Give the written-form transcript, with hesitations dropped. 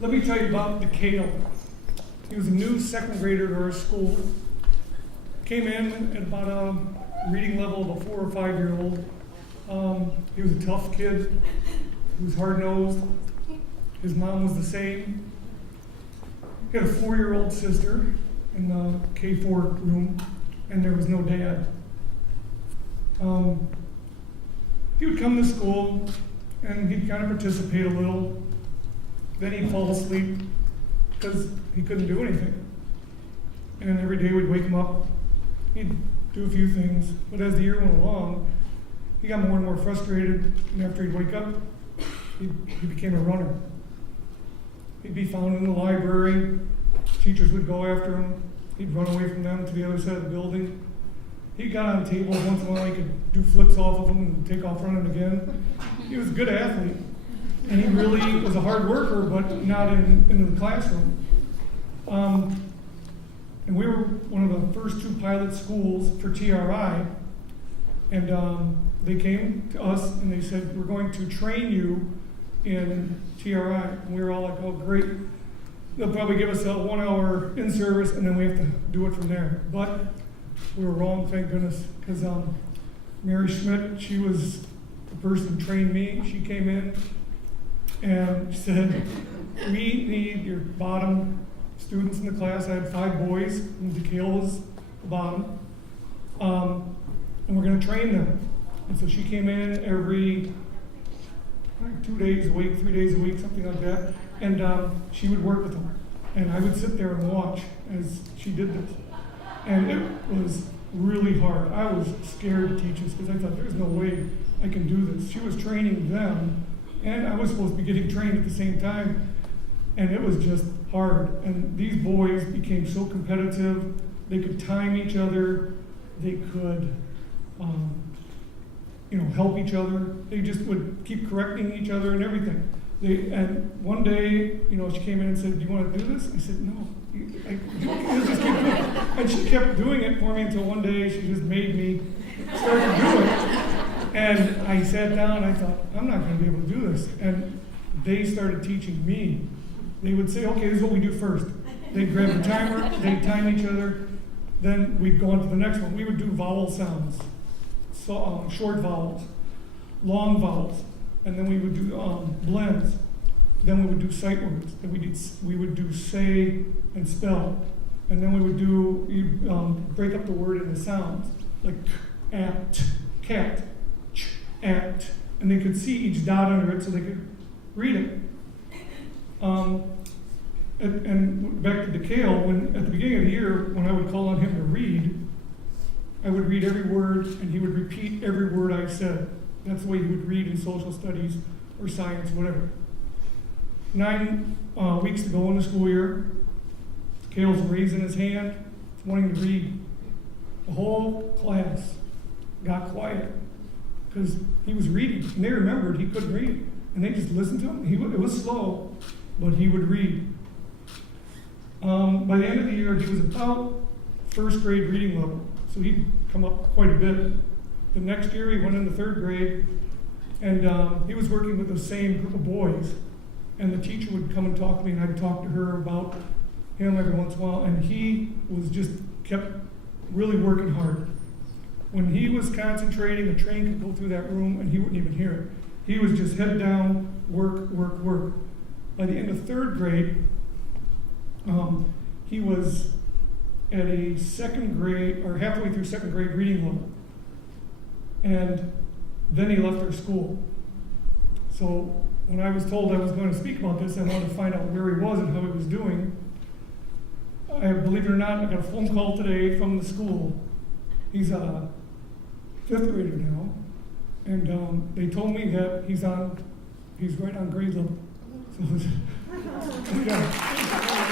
Let me tell you about the Kale. He was a new second grader to our school. Came in at about a reading level of a 4 or 5 year old. He was a tough kid. He was hard-nosed. His mom was the same. He had a 4-year-old sister in the K4 room, and there was no dad. He would come to school, and he'd kind of participate a little. Then he'd fall asleep because he couldn't do anything. And every day we'd wake him up. He'd do a few things, but as the year went along, he got more and more frustrated, and after he'd wake up, he became a runner. He'd be found in the library. Teachers would go after him. He'd run away from them to the other side of the building. He got on tables once in a while. He could do flips off of them and take off running again. He was a good athlete, and he really was a hard worker, but not in the classroom. And we were one of the first 2 pilot schools for TRI, and they came to us and they said, we're going to train you in TRI. And we were all like, oh great. They'll probably give us a 1 hour in service and then we have to do it from there. But we were wrong, thank goodness, because Mary Schmidt, she was the person who trained me. She came in and said, we need your bottom students in the class. I had 5 boys, and DeKale was the bottom. And we're going to train them. And so she came in every 2 days a week, 3 days a week, something like that. And she would work with them. And I would sit there and watch as she did this. And it was really hard. I was scared to teach this because I thought there's no way I can do this. She was training them, and I was supposed to be getting trained at the same time. And it was just hard. And these boys became so competitive. They could time each other. They could help each other. They just would keep correcting each other and everything. And one day, she came in and said, do you want to do this? I said, no. Let's just keep doing it. And she kept doing it for me until one day she just made me start to do it. And I sat down and I thought, I'm not going to be able to do this. And they started teaching me. They would say, okay, this is what we do first. They'd grab the timer, they'd time each other, then we'd go on to the next one. We would do vowel sounds, so, short vowels, long vowels, and then we would do blends. Then we would do sight words. Then we would do say and spell. And then we would do, break up the word into sounds, like at, cat, at, and they could see each dot under it so they could read it. And back to DeKale, when at the beginning of the year, when I would call on him to read, I would read every word and he would repeat every word I said. That's the way he would read in social studies or science, whatever. 9 weeks to go in the school year, DeKale's raising his hand, wanting to read. The whole class got quiet because he was reading, and they remembered he couldn't read, and they just listened to him. It was slow, but he would read. By the end of the year, he was about 1st grade reading level, so he'd come up quite a bit. The next year, he went into 3rd grade, and he was working with the same group of boys, and the teacher would come and talk to me, and I'd talk to her about him every once in a while, and he was just kept really working hard. When he was concentrating, a train could go through that room, and he wouldn't even hear it. He was just head down, work, work, work. By the end of 3rd grade, he was at a 2nd grade, or halfway through 2nd grade reading level. And then he left our school. So when I was told I was going to speak about this, I wanted to find out where he was and how he was doing. Believe it or not, I got a phone call today from the school. He's a 5th grader now. And they told me that he's right on grade level. So, yeah.